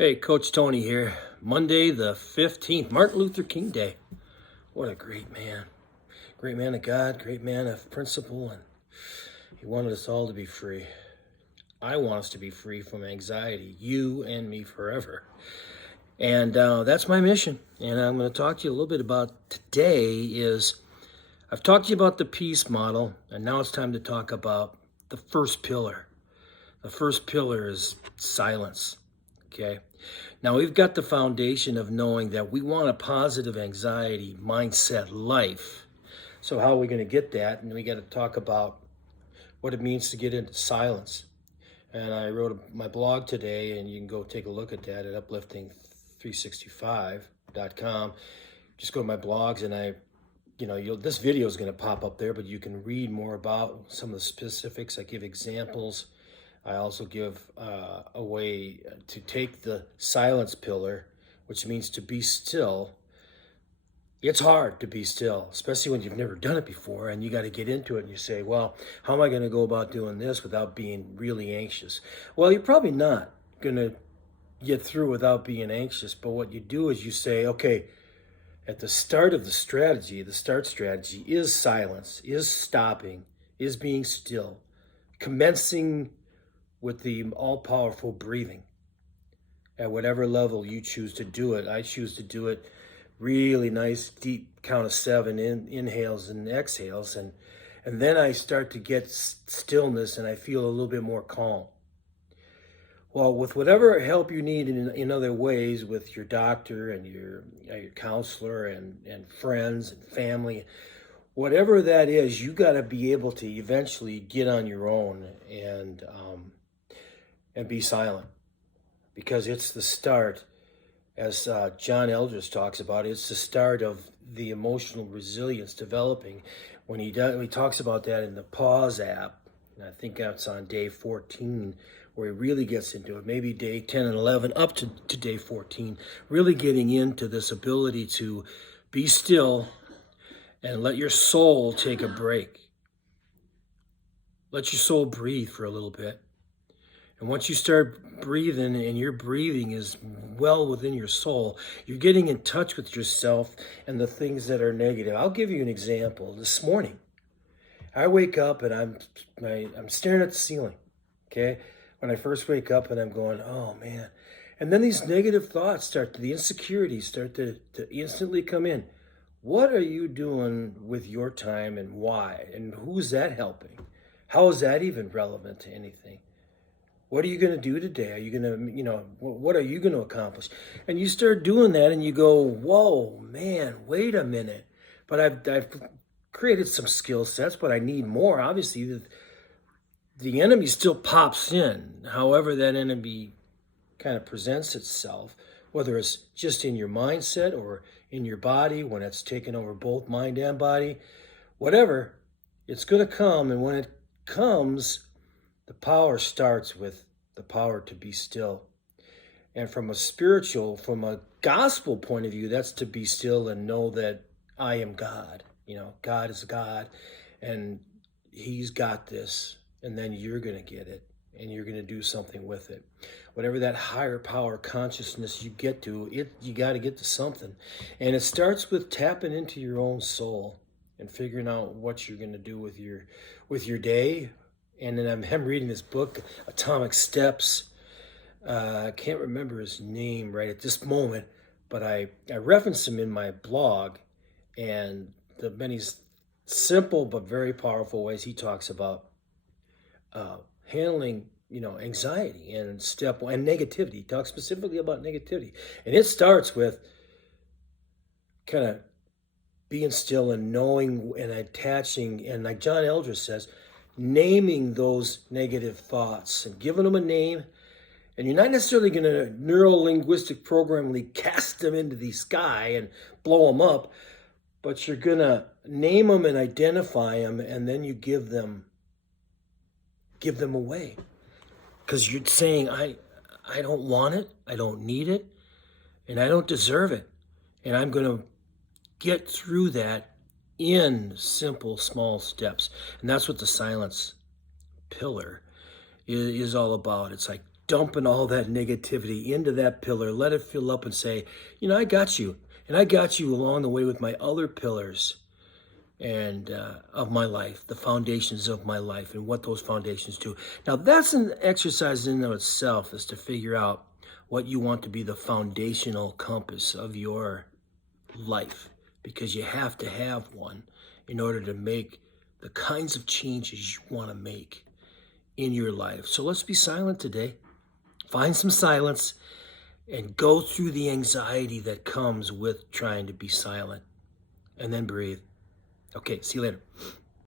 Hey, Coach Tony here. Monday the 15th, Martin Luther King Day. What a great man. Great man of God, great man of principle, and he wanted us all to be free. I want us to be free from anxiety, you and me forever. And that's my mission. And I'm going to talk to you a little bit about I've talked to you about the peace model, and now it's time to talk about the first pillar. The first pillar is silence. Okay. Now we've got the foundation of knowing that we want a positive anxiety mindset life. So how are we going to get that? And we got to talk about what it means to get into silence. And I wrote my blog today, and you can go take a look at that at uplifting365.com. Just go to my blogs, and this video is going to pop up there, but you can read more about some of the specifics. I give examples. I also give a way to take the silence pillar, which means to be still. It's hard to be still, especially when you've never done it before, and you got to get into it and you say, well, how am I going to go about doing this without being really anxious? Well, you're probably not going to get through without being anxious, but what you do is you say, okay, at the start of the start strategy is silence, is stopping, is being still, commencing with the all-powerful breathing at whatever level you choose to do it. I choose to do it really nice, deep count of 7 inhales and exhales, and then I start to get stillness, and I feel a little bit more calm. Well, with whatever help you need in other ways, with your doctor and your counselor and friends and family, whatever that is, you got to be able to eventually get on your own and be silent, because it's the start, as John Eldredge talks about, it's the start of the emotional resilience developing. When he talks about that in the Pause app, and I think that's on day 14, where he really gets into it, maybe day 10 and 11 up to day 14, really getting into this ability to be still and let your soul take a break. Let your soul breathe for a little bit. And once you start breathing, and your breathing is well within your soul, you're getting in touch with yourself and the things that are negative. I'll give you an example. This morning, I wake up and I'm staring at the ceiling, okay? When I first wake up, and I'm going, oh man. And then these negative thoughts the insecurities start to instantly come in. What are you doing with your time, and why? And who's that helping? How is that even relevant to anything? What are you going to do today? Are you going to, what are you going to accomplish? And you start doing that, and you go, whoa, man, wait a minute. But I've created some skill sets, but I need more. Obviously, the enemy still pops in. However that enemy kind of presents itself, whether it's just in your mindset or in your body, when it's taken over both mind and body, whatever, it's going to come. And when it comes, the power starts with the power to be still. And from a gospel point of view, that's to be still and know that I am God. God is God, and he's got this. And then you're going to get it, and you're going to do something with it. Whatever that higher power consciousness you get to, you got to get to something. And it starts with tapping into your own soul and figuring out what you're going to do with your day. And then I'm reading this book, Atomic Steps. I can't remember his name right at this moment, but I referenced him in my blog, and the many simple but very powerful ways he talks about handling, anxiety and negativity. He talks specifically about negativity. And it starts with kind of being still and knowing and attaching, and like John Eldredge says, naming those negative thoughts and giving them a name. And you're not necessarily going to neuro-linguistic programmingly cast them into the sky and blow them up, but you're going to name them and identify them, and then you give them away. Because you're saying, I don't want it, I don't need it, and I don't deserve it. And I'm going to get through that in simple, small steps. And that's what the silence pillar is all about. It's like dumping all that negativity into that pillar. Let it fill up and say, I got you. And I got you along the way with my other pillars and of my life, the foundations of my life and what those foundations do. Now, that's an exercise in and of itself, is to figure out what you want to be the foundational compass of your life, because you have to have one in order to make the kinds of changes you want to make in your life. So let's be silent today. Find some silence and go through the anxiety that comes with trying to be silent, and then breathe. Okay, see you later.